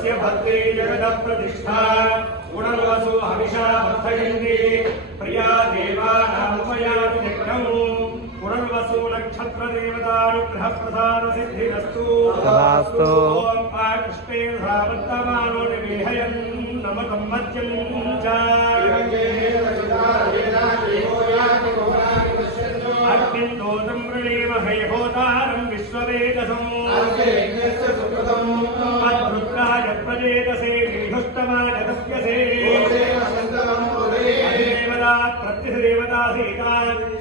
तस्य भद्रे जगदप्रतिष्ठा गुणवसु हविषा वर्धयन्ति प्रिया देवानामुपयाति निग्नौ गुणवसु नक्षत्रदेवतानुग्रह प्रसाद सिद्धिरस्तु तथास्तु। ॐ आकृष्टे धावर्तमानो निवेहयन् नमतं मध्यं च अग्निन्दोतं वृणीमहे होतारं विश्ववेदसम्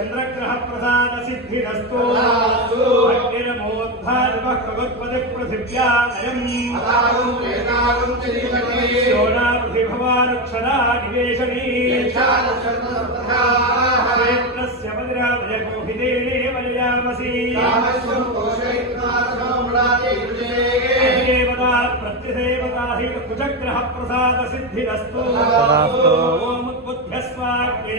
చంద్రగ్రహ ప్రధాన సిద్ధిరస్తు అగ్నిరమోద్ధారుభగవద్పది పృథివ్యానయంోనాభిభవానక్షరా నివేశనీ మదిరామయకోహిదేనే మలయామసి కుజగ్రహ ప్రసాద సిద్ధిరస్తు ఓం బుద్ధ్యస్వాగ్ని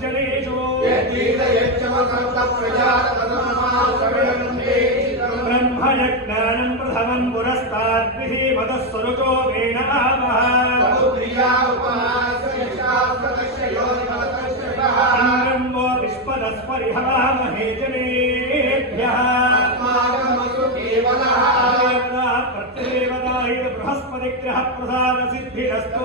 జనేషు బ్రహ్మయజ్ఞానం ప్రథమం పురస్తాద్భి మదస్వరుతో వేణ ఆరంభో విశ్వదస్పరిహామహే జనేభ్య ప్రత్యేవదాయుడు బృహస్పతి గ్రహ ప్రసాద సిద్ధిరస్తు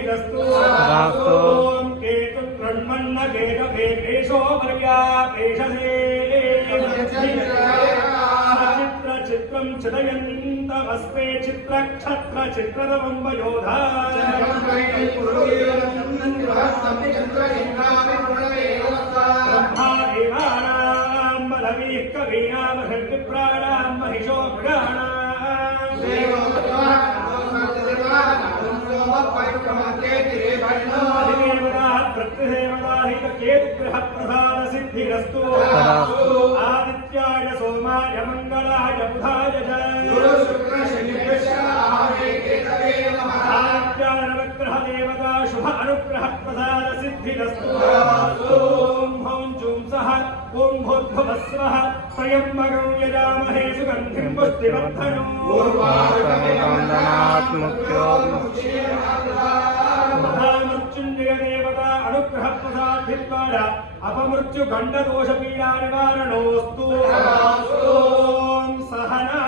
प्रधान सिद्धिरस्तु तथास्तु। ॐ केतु कृण्मन्न केतवे केशो पर्यापेशसे चित्र चित्रं चिदयन्तमस्मे चित्रक्षत्र चित्रदम्बयोधा ब्रह्मा देवानां बलवीः कवीनामहर्विप्राणां महिषो मृगाणाम् केतुग्रहप्रधानसिद्धिरस्तु आदित्याय सोमाय मङ्गलाय बुधाय च आदित्यानवग्रहदेवता शुभ अनुग्रहप्रधानसिद्धिरस्तु। यजामहे सुगन्धिं पुष्टिवर्धनम् మృత్యుంజయదేవత అనుగ్రహ ప్రసాధ్యం అపమృత్యు గండ దోష పీడా నివారణోస్తు సహనా